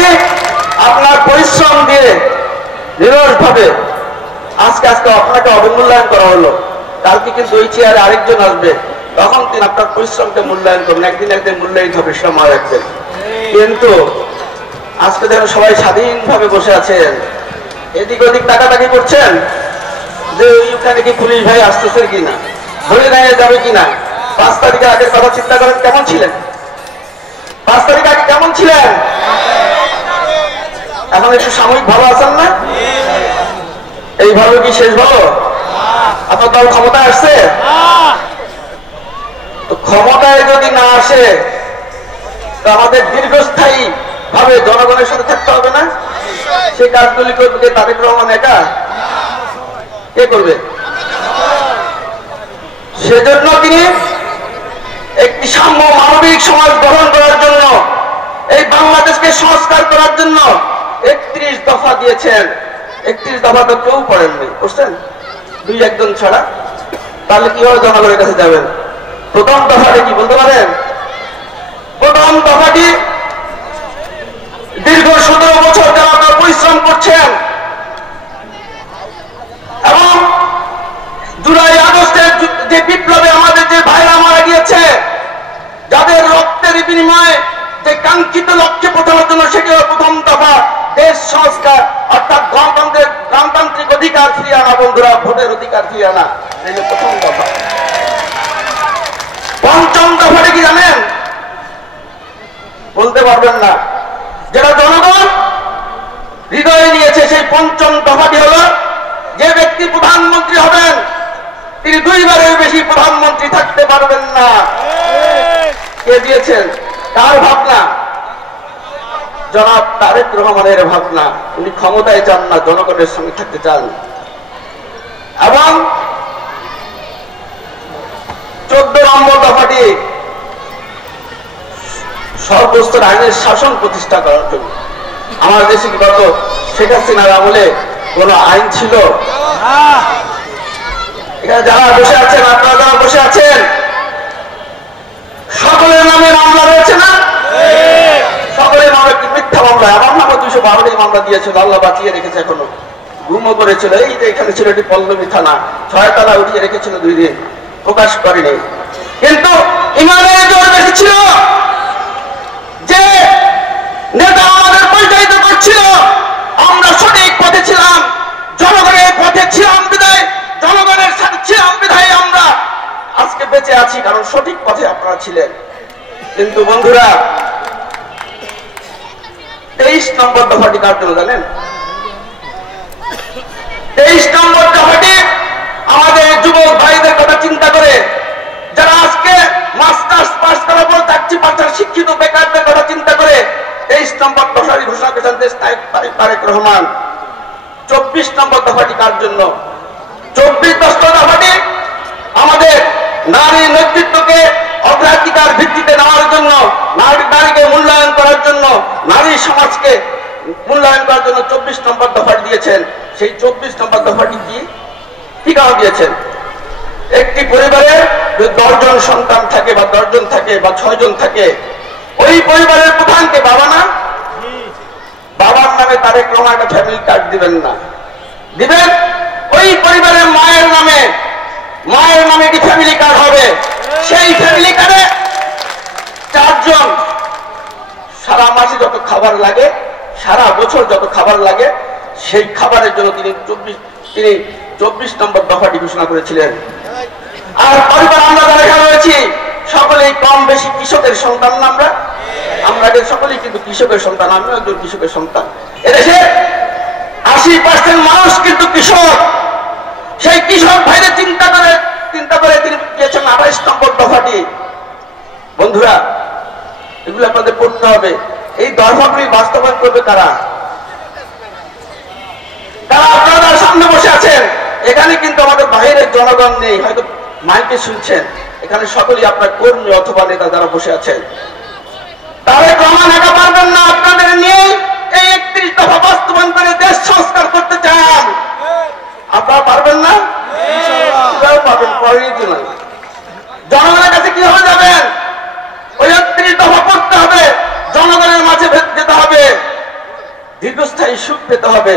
যদি আপনার পরিশ্রম দিয়ে নিরসভাবে আজকে আপনাকে অবমূল্যায়ন করা হলো, কালকে কিন্তু ওই চেয়ারে আরেকজন আসবে, তখন তিনি আপনার পরিশ্রমকে মূল্যায়ন করবেন, একদিন মূল্যায়িত হবে, সময় রাখবেন। কিন্তু আজকে দেখেন সবাই স্বাধীনভাবে বসে আছেন, এদিক ওদিক টাকাটাকি করছেন যে ওইখানে কি পুলিশ ভাই আসতেছে কিনা, ধরে নিয়ে যাবে কিনা। 5 তারিখের আগের কথা চিন্তা করেন, কেমন ছিলেন? 5 তারিখ আগে কেমন ছিলেন? এখন একটু সাময়িক ভালো আছেন না? এই ভালো কি শেষ ভালো? আপনার দল ক্ষমতায় আসছে, তো ক্ষমতায় যদি না আসে তো আমাদের দীর্ঘস্থায়ী ভাবে জনগণের সাথে থাকতে হবে না? সেই কাজগুলি করবে তারেক রহমান একা? কে করবে? সেজন্য তিনি একটি সাম্য মানবিক সমাজ গঠন করার জন্য, এই বাংলাদেশকে সংস্কার করার জন্য 31 দফা দিয়েছেন। 31 দফা তো কেউ পড়েননি, বুঝছেন? 2-1 ছাড়া। তাহলে কিভাবে জনগণের কাছে যাবেন? প্রথম দফাটি কি বলতে পারেন? প্রথম দফাটি দীর্ঘ 17 বছর যারা আপনারা পরিশ্রম করছেন এবং জুলাই আগস্টের যে বিপ্লবে আমাদের যে ভাইরা মারা গিয়েছে, যাদের রক্তের বিনিময়ে যে কাঙ্ক্ষিত লক্ষ্যে পৌঁছানোর জন্য, সেটি প্রথম দফা দেশ সংস্কার, অর্থাৎ গণতান্ত্রিক অধিকার ফিরিয়ে আনা। বন্ধুরা, ভোটের অধিকার ফিরিয়ে আনা, এই যে প্রথম দফা। পঞ্চম দফাটা কি জানেন? বলতে পারবেন না। যেটা জনগণ হৃদয়ে নিয়েছে, সেই পঞ্চম দফাটি হলো যে ব্যক্তি প্রধানমন্ত্রী হবেন তিনি 2 বারের বেশি প্রধানমন্ত্রী থাকতে পারবেন না। কে দিয়েছেন? কার ভাবনা? জনাব তারেক রহমানের ভাবনা। উনি ক্ষমতায় চান না, জনগণের সঙ্গে থাকতে চান। এবং 14 নম্বর দফাটি সর্বস্তর আইনের শাসন প্রতিষ্ঠা করার জন্য। আমার দেশে গত শেখ হাসিনার আমলে কোন আইন ছিল? এখানে যারা বসে আছেন, আপনারা যারা বসে আছেন, সকলের নামে মামলা রয়েছে না? সকলের নামে মিথ্যা মামলা। আমার নামে 212টি মামলা দিয়েছিল, আল্লাহ বাঁচিয়ে রেখেছে, এখনো গুমও করেছিল। এই যে এখানে ছিল এটি পল্লবী থানা, 6 তলা উঠিয়ে রেখেছিল, 2 দিন প্রকাশ করেনি। কিন্তু ইমানের জোর বেশি ছিল, যে নেতা আমাদের পরিচালিত করছিল, আমরা সঠিক পথে ছিলাম, জনগণের পথে ছিলাম বিধায়, জনগণের সাথে ছিলাম বিধায় আমরা আজকে বেঁচে আছি, কারণ সঠিক পথে আপনারা ছিলেন। কিন্তু বন্ধুরা, 23 নম্বর দফাটি কার জন্য জানেন? 23 নম্বর দফাটি আমাদের যুবক ভাইদের কথা চিন্তা করে, যারা আজকে মাস্টার্স পাস করার পর চাকরি পাচ্ছেন, শিক্ষিত বেকারদের কথা চিন্তা করে 23 নম্বর দফাটি ঘোষণা করেছেন দেশ নায়ক তারেক রহমান। 24 নম্বর দফাটি কার জন্য? 24 দফাটি আমাদের নারী নেতৃত্বকে অগ্রাধিকার ভিত্তিতে নেওয়ার জন্য, নারীকে মূল্যায়ন করার জন্য, নারী সমাজকে মূল্যায়ন করার জন্য 24 নম্বর দফাটি দিয়েছেন। সেই 24 নম্বর দফাটি কি কারণ দিয়েছেন? একটি পরিবারে যদি 10 জন সন্তান থাকে বা 10 জন থাকে বা 6 জন থাকে, ওই পরিবারের প্রধানকে বাবা না? বাবার নামে তারেক রহমান একটা ফ্যামিলি কার্ড দিবেন না, দিবেন ওই পরিবারের মায়ের নামে একটি ফ্যামিলি কার্ড হবে। সেই ফ্যামিলি কার্ডে 4 জন সারা মাসে যত খাবার লাগে, সারা বছর যত খাবার লাগে, সেই খাবারের জন্য তিনি 24 নম্বর দফাটি ঘোষণা করেছিলেন। আর পরিবার আমরা যারা এখানে রয়েছি, সকলেই কম বেশি কৃষকের সন্তান না? আমরা সকলেই কিন্তু কৃষকের সন্তান। আমিও একজন কৃষকের সন্তান। এদেশে 80% মানুষ কিন্তু কৃষক। সেই কৃষক ভাইদের চিন্তা করে তিনি দিয়েছেন 28 নম্বর দফাটি। বন্ধুরা, এগুলো আপনাদের পড়তে হবে। এই দফাগুলি বাস্তবায়ন করবে কারা? আপনারা সামনে বসে আছেন, এখানে কিন্তু আমাদের বাইরের জনগণ নেই, হয়তো মাইকে শুনছেন। এখানে সকলেই আপনার কর্মী অথবা নেতা যারা বসে আছেন। তারেক রহমান একা পারবেন না, আপনাদের নিয়ে এই 31 দফা বাস্তবায়ন করে দেশ সংস্কার করতে চান। আপনারা পারবেন না? পারবেন, পরিণতি নয়। জনগণের কাছে কিভাবে যাবেন? ওই 31 দফা পড়তে হবে, জনগণের মাঝে যেতে হবে, সুখ পেতে হবে,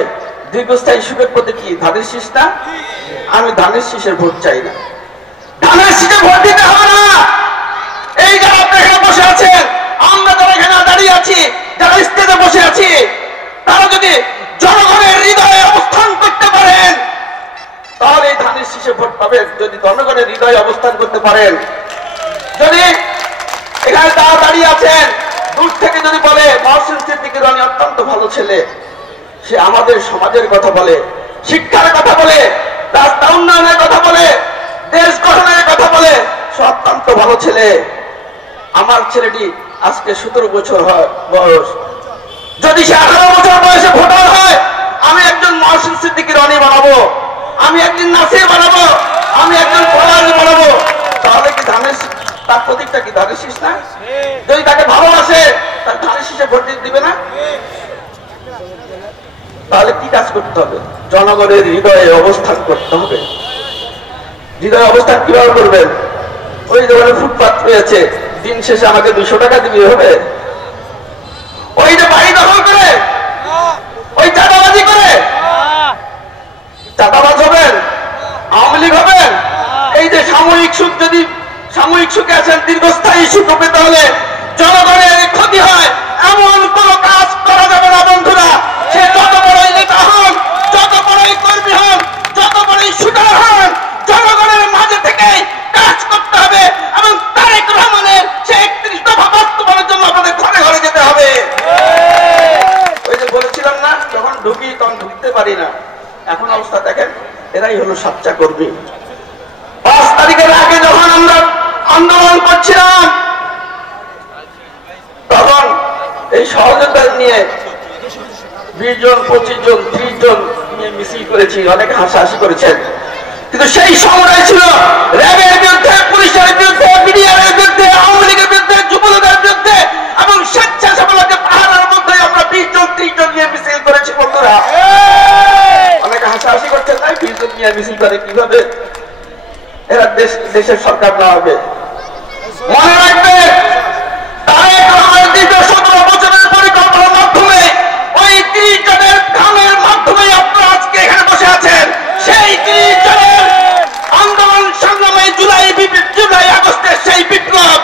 দীর্ঘস্থায়ী সুখের প্রতি কি ধানের শীষ না? আমি ধানের শীষের ভোট চাই না, ধানের শীষে ভোট দিতে হবে না। এই যারা আপনি এখানে বসে আছেন, আমরা যারা এখানে দাঁড়িয়ে আছি, যারা স্টেজে বসে আছি, তারা যদি জনগণের হৃদয়ে অবস্থান করতে পারেন তাহলে এই ধানের শীষে ভোট পাবেন। যদি জনগণের হৃদয়ে অবস্থান করতে পারেন, যদি এখানে তারা দাঁড়িয়ে আছেন দূর থেকে যদি বলে মহসিন সিদ্দিকী রনি অত্যন্ত ভালো ছেলে, সে আমাদের সমাজের কথা বলে, শিক্ষার কথা বলে, রাস্তা উন্নয়নের কথা বলে, দেশ গঠনের কথা বলে, সে অত্যন্ত ভালো ছেলে, আমার ছেলেটি আজকে 17 বছর বয়স, যদি সে 18 বছর বয়সে ভোটার হয়, আমি একজন মহসিন সিদ্দিকী রনি বানাবো, আমি একজন নাসির বানাবো, আমি একজন ফরাজ বানাবো, তাহলে কি ধানের তার প্রতীকটা কি ধানের শীষ না? যদি তাকে ভালোবাসে তার ধানের শীষে ভোট দিবে না? তাহলে কি কাজ করতে হবে? জনগণের হৃদয়ে অবস্থান করতে হবে। হৃদয়ে অবস্থান কিভাবে করবেন? ওই দোকানে ফুটপাত পেয়েছে, দিন শেষে আমাকে 200 টাকা দিতে হবে? ওই যে বাড়ি দখল করে, ওই চাঁদাবাজি করে চাঁদাবাজ হবেন? আওয়ামী লীগ হবেন? এই যে সাময়িক সুখ, যদি সাময়িক সুখে আছেন, দীর্ঘস্থায়ী সুখ পেতে হলে জনগণের ক্ষতি হয় এমন কোন কাজ করা যাবে না বন্ধুরা। সে যত বড়ই নেতা হন, যত বড়ই কর্মী হন, যত বড়ই শুটার হন, জনগণের মাঝে থেকে কাজ করতে হবে এবং তারেক রহমানের সে 31 দফা বাস্তবায়নের জন্য আপনাদের ঘরে ঘরে যেতে হবে। ওই যে বলেছিলাম না, যখন ঢুকি তখন ঢুকতে পারি না, এখন অবস্থা দেখেন, এরাই হলো সাচ্চা কর্মী। 5 তারিখের আগে যখন আমরা আন্দোলন করছিলাম, তখন এই সহযোগিতা নিয়ে 20 জন, 25 জন, 30 জন নিয়ে মিছিল করেছি, অনেকে হাসাহাসি করেছেন, কিন্তু সেই সংগ্রাম ছিল র্যাবের বিরুদ্ধে, পুলিশের বিরুদ্ধে, মিডিয়ার বিরুদ্ধে, আওয়ামী লীগের বিরুদ্ধে, যুবলীগের বিরুদ্ধে এবং স্বেচ্ছাসেবকদের পাহাড়ের মধ্যে আমরা 20 জন, 30 জন নিয়ে মিছিল করেছি বন্ধুরা। অনেকে হাসাহাসি করছেন, তাই 20 জন নিয়ে মিছিল করে কিভাবে এরা দেশের সরকার না হবে? মনে রাখবেন, তারেক রহমানের দীর্ঘ 17 বছরের পরিকল্পনার মাধ্যমে ওই 30 জনের ঘামের মাধ্যমে আপনারা আজকে এখানে বসে আছেন। সেই 30 জনের আন্দোলন সংগ্রামে জুলাই আগস্টের সেই বিপ্লব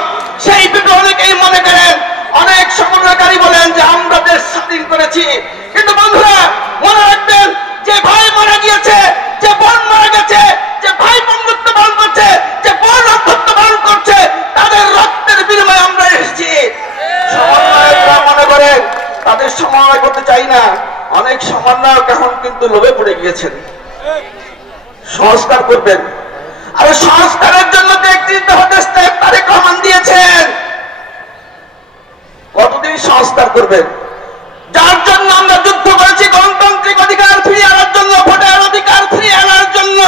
অনেকেই মনে করেন, অনেক সমন্বয়কারী বলেন যে আমরা দেশ স্বাধীন করেছি, কিন্তু বন্ধুরা মনে রাখবেন, যে ভাই মারা গিয়েছে, যে বোন মারা গেছে, যে ভাই বন্ধুত্ব পালন করছে, যে বোন অধ্যত্ব পালন করছে, তাদের রক্তের বিনিময়ে আমরা এসেছি। সমন্বয়করা মনে করেন তাদের সমন্বয় করতে চাই না, অনেক সমন্বয়ক এখন কিন্তু লোভে পড়ে গিয়েছেন, সংস্কার করবেন। আর সংস্কারের জন্য 31 দফা দেশ তারেক রহমান দিয়েছেন, কতদিন সংস্কার করবেন? যার জন্য আমরা যুদ্ধ করেছি, গণতান্ত্রিক অধিকার ফিরিয়ে আনার জন্য, ভোটের অধিকার ফিরিয়ে আনার জন্য।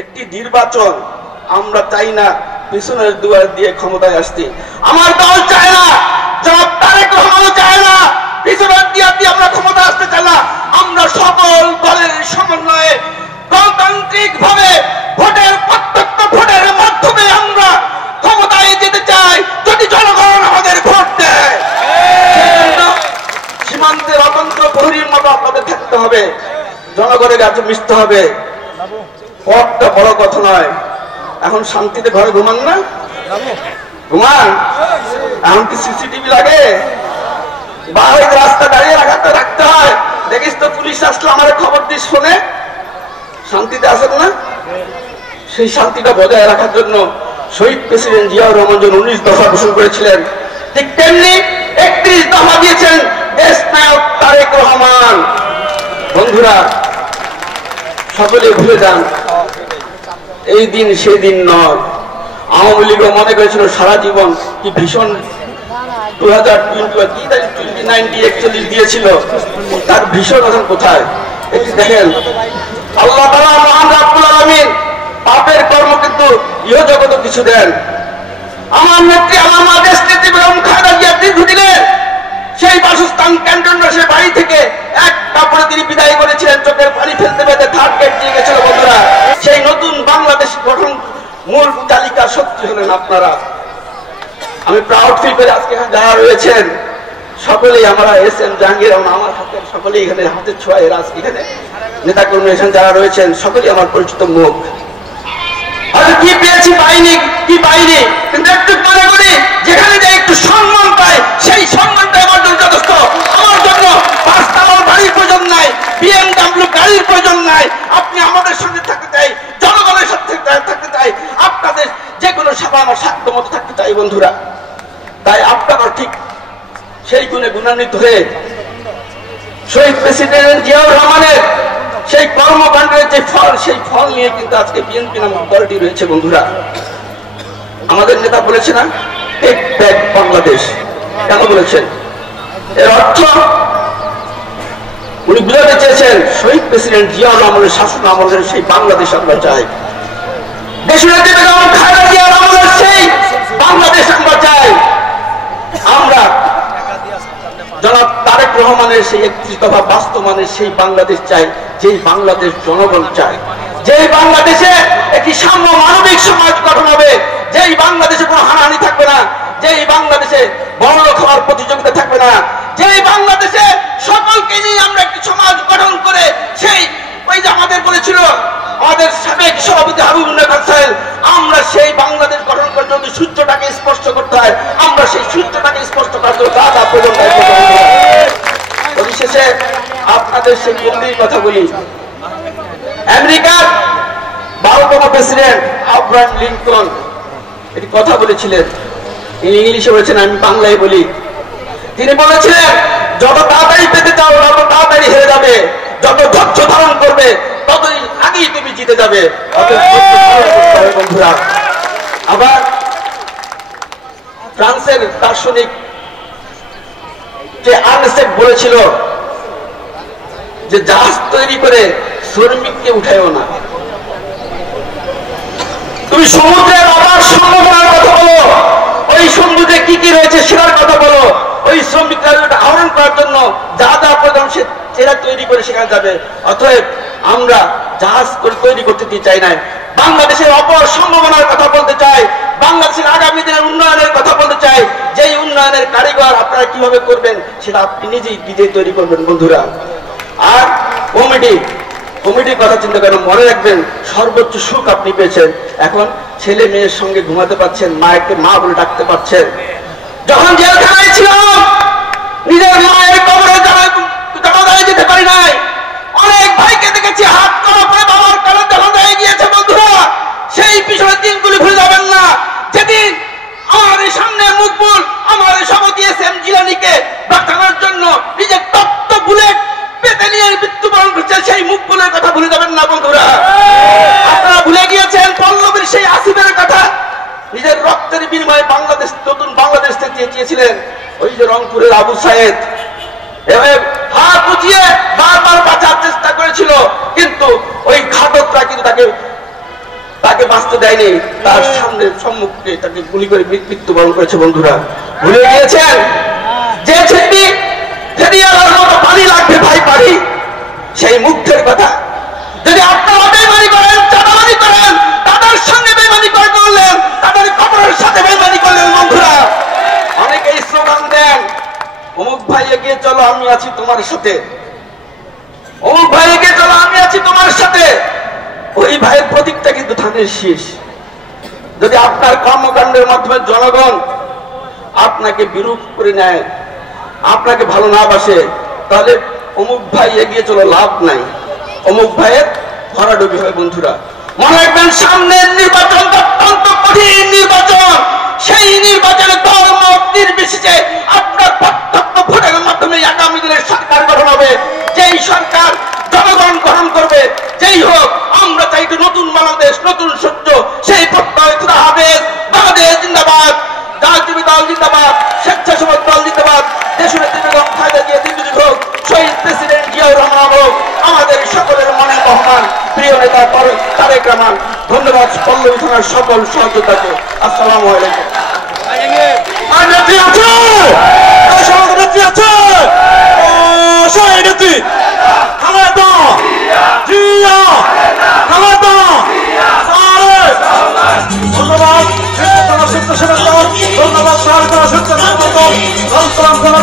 একটি নির্বাচন আমরা চাই না পিছনের দুয়ার দিয়ে ক্ষমতায় আসতে, আমার দল চায় না, জনাব তারেক রহমানও চায় না পিছনের দুয়ার দিয়ে আমরা ক্ষমতা আসতে চাই না। আমরা সকল দলের সমন্বয়ে গণতান্ত্রিক ভাবে ভোটের প্রত্যক্ষ ভোটের মাধ্যমে আমরা ক্ষমতায় যেতে চাই, যদি জনগণ আমাদের ভোট দেয়। সীমান্তের অতন্ত্র প্রহরীর মতো আপনাদের থাকতে হবে, জনগণের কাছে মিশতে হবে। পথটা বড় কথা নয়। এখন শান্তিতে ঘরে ঘুমান না? ঘুমান? এখন কি সিসিটিভি লাগে? বা ওই রাস্তা দাঁড়িয়ে রাখতে হয়, দেখিস তো পুলিশ আসলে আমার খবর দিস ফোনে। শান্তিতে আছেন না? সেই শান্তিটা বজায় রাখার জন্য শহীদ প্রেসিডেন্ট জিয়াউর রহমান 19 দফা ঘোষণা করেছিলেন, ঠিক তেমনি 31 দফা দিয়েছেন দেশ নায়ক তারেক রহমান। বন্ধুরা সকলে ভুলে যান, এই দিন সেই দিন নয়। আওয়ামী লীগও মনে করেছিল সারা জীবন কি ভীষণ 2029 দিয়েছিল, তার ভীষণ এখন কোথায় একটু দেখেন। আল্লাহ তাআলা মহান রব্বুল আলামিন পাপের কর্ম কিন্তু ইহজগত কিছু দেন। আমার নেত্রী, আমার মা দেশ নেত্রী বেগম খালেদা জিয়া দীর্ঘদিনের সেই বাসস্থান ক্যান্টনমেন্টের বাড়ি থেকে এক কাপড়ে তিনি বিদায় করেছিলেন, চোখের পানি ফেলতে ফেলতে থার্ড গেট দিয়ে গেছিল। বন্ধুরা, সেই নতুন বাংলাদেশ গঠন মূল তালিকা শক্তি হলেন আপনারা। আমি প্রাউড ফিল করে আজকে যারা রয়েছেন সকলেই আমরা এস.এম. জাহাঙ্গীর এবং আমার হাতের সকলেই এখানে হাতের ছোঁয়া এরা এখানে নেতা কর্মী এখানে যারা রয়েছেন সকলেই আমার পরিচিত মুখ। হয়তো কি পেয়েছি পাইনি কি পাইনি, কিন্তু একটু মনে করি যেখানে যে একটু সম্মান পায় সেই সম্মানটা আমার জন্য যথেষ্ট। আমার জন্য পাঁচতলার বাড়ির প্রয়োজন নাই, BMW গাড়ির প্রয়োজন নাই। আপনি আমাদের সঙ্গে থাকতে চাই, জনগণের সাথে থাকতে চাই, আপনাদের যে কোনো সেবা আমার সাধ্য মতো থাকতে চাই বন্ধুরা। তাই আপনারা ঠিক সেই গুণে গুণান্বিত হয়ে শহীদ প্রেসিডেন্ট জিয়াউর রহমানের সেই কর্মকাণ্ডের যে ফল, সেই ফল নিয়ে কিন্তু আজকে বিএনপি নামক দলটি রয়েছে বন্ধুরা। আমাদের নেতা বলেছে না, টেক ব্যাক বাংলাদেশ। কেন বলেছেন? এর অর্থ উনি বুঝাতে চেয়েছেন শহীদ প্রেসিডেন্ট জিয়াউর রহমানের শাসন আমলের সেই বাংলাদেশ আমরা চাই, দেশনেত্রী বেগম খালেদা জিয়ার আমলের সেই বাংলাদেশ আমরা চাই। আমরা জনাব তারেক রহমানের সেই 31 দফা বাস্তবায়নের সেই বাংলাদেশ চাই, যেই বাংলাদেশ জনগণ চায়, যেই বাংলাদেশে একটি সাম্য মানবিক সমাজ গঠন হবে, যেই বাংলাদেশে কোনো হানাহানি থাকবে না, যেই বাংলাদেশে বড়লোক হওয়ার প্রতিযোগিতা থাকবে না, যেই বাংলাদেশে সকলকে নিয়ে আমরা একটি সমাজ গঠন করে সেই ওই যে আমাদের বলেছিল আমাদের সাবেক সভাপতি হাবিবুল্লাহ খান সাহেব, আমরা সেই বাংলাদেশ গঠন করে যদি সূর্যটাকে স্পষ্ট করতে হয়, আমরা সেই সূর্যটাকে স্পষ্ট করতে পরিশেষে আপনাদের সেই বন্দির কথা বলি। আমেরিকার 12তম প্রেসিডেন্ট আব্রাহাম লিঙ্কন এটি কথা বলেছিলেন, তিনি ইংলিশে বলেছেন, আমি বাংলায় বলি। তিনি বলেছিলেন যত তাড়াতাড়ি পেতে চাও তত তাড়াতাড়ি হেরে যাবে, যত ধৈর্য ধারণ করবে ততই আগেই তুমি জিতে যাবে। বন্ধুরা, আবার ফ্রান্সের দার্শনিক যে আর্নেস্ট বলেছিল যে জাহাজ তৈরি করে শ্রমিককে উঠায়ও না, তুমি সমুদ্রের আবার সম্ভাবনার কথা বলো, ওই সমুদ্রে কি কি রয়েছে সেটার কথা বলো, ওই শ্রমিকরা আহরণ করার জন্য যা যা প্রয়োজন সেটা তৈরি করে সেখানে যাবে। অতএব আমরা জাহাজ তৈরি করতে চাই না, বাংলাদেশের অপর সম্ভাবনার কথা বলতে চাই, বাংলাদেশের আগামী দিনের উন্নয়নের কথা বলতে চাই, যেই উন্নয়নের কারিগর আপনারা কিভাবে করবেন সেটা আপনি নিজেই তৈরি করবেন বন্ধুরা। আর কমিটির কথা চিন্তা করেন, মনে রাখবেন সর্বোচ্চ সুখ আপনি পেয়েছেন, এখন ছেলে মেয়ের সঙ্গে ঘুমাতে পারছেন, মাকে মা বলে ডাকতে পারছেন। যখন জেলখানায় ছিল নিজের মায়ের কবরে জানাজায় যেতে পারি নাই, অনেক ভাইকে দেখেছি হাত করা পরে বাবার কারণে জানাজায় গিয়েছে বন্ধুরা। সেই পিছনের দিনগুলি ভুলে যাবেন না, যেদিন আমার সামনে মুকবুল আমার সভাপতি এস.এম. জিলানীকে বাঁচানোর জন্য নিজের তত্ত্ব বুলেট পেতে নিয়ে মৃত্যুবরণ করছে, সেই মুকবুলের কথা ভুলে যাবেন না বন্ধুরা। আপনারা ভুলে গিয়েছেন পল্লবীর সেই আসিফের কথা, নিজের রক্তের বিনিময়ে বাংলাদেশ নতুন বাংলাদেশ চেয়েছিলেন। ওই যে রংপুরের আবু সায়েদ হাত উঠিয়ে বারবার বাঁচার চেষ্টা করেছিল, কিন্তু ওই ঘাতকরা কিন্তু তাকে বাঁচতে দেয়নি, তার সামনে সম্মুখে তাকে গুলি করে মৃত্যুবরণ করেছে বন্ধুরা। ভুলে গিয়েছেন যে ছেলেটি ফেরিয়ালার মতো পানি লাগবে ভাই পানি, সেই মুগ্ধের কথা। যদি আপনারা বেইমানি করেন, চাঁদাবাজি করেন, তাদের সঙ্গে বেইমানি করলেন, তাদের কবরের সাথে বেইমানি করলেন বন্ধুরা। অনেকেই স্লোগান দেন, অমুক ভাই এগিয়ে চলো আমি আছি তোমার সাথে, অমুক ভাই এগিয়ে চলো আমি আছি তোমার সাথে। ওই ভাইয়ের প্রতীকটা কিন্তু ধানের শীষ। যদি আপনার কর্মকাণ্ডের মাধ্যমে জনগণ আপনাকে বিরূপ করে নেয়, আপনাকে ভালো না বাসে, তাহলে অমুক ভাই এগিয়ে চলো লাভ নাই, অমুক ভাইয়ের ভরাডুবি হয় বন্ধুরা। মনে রাখবেন সামনের নির্বাচন অত্যন্ত কঠিন নির্বাচন, সেই নির্বাচনে ধর্ম নির্বিশেষে আপনার প্রত্যক্ষ ভোটের মাধ্যমে আগামী দিনের সরকার গঠন হবে, যেই সরকার জনগণ গ্রহণ করবে, যেই হোক। আমরা চাই নতুন বাংলাদেশ, নতুন সূর্য, সেই প্রত্যয় হবে। বাংলাদেশ জিন্দাবাদ, জাতীয় দল জিন্দাবাদ, স্বেচ্ছাসেবক দল জিন্দাবাদ, দেশনেত্রী বেগম খালেদা জিয়া দীর্ঘজীবী হোক, শহীদ প্রেসিডেন্ট জিয়াউর রহমান হোক, আমাদের সকলের মনে মহান প্রিয় নেতা তারেক রহমান। ধন্যবাদ পল্লবী থানার সকল সহযোগিতাকে। আসসালামু আলাইকুম। ধন্যবাদ ধন্যবাদ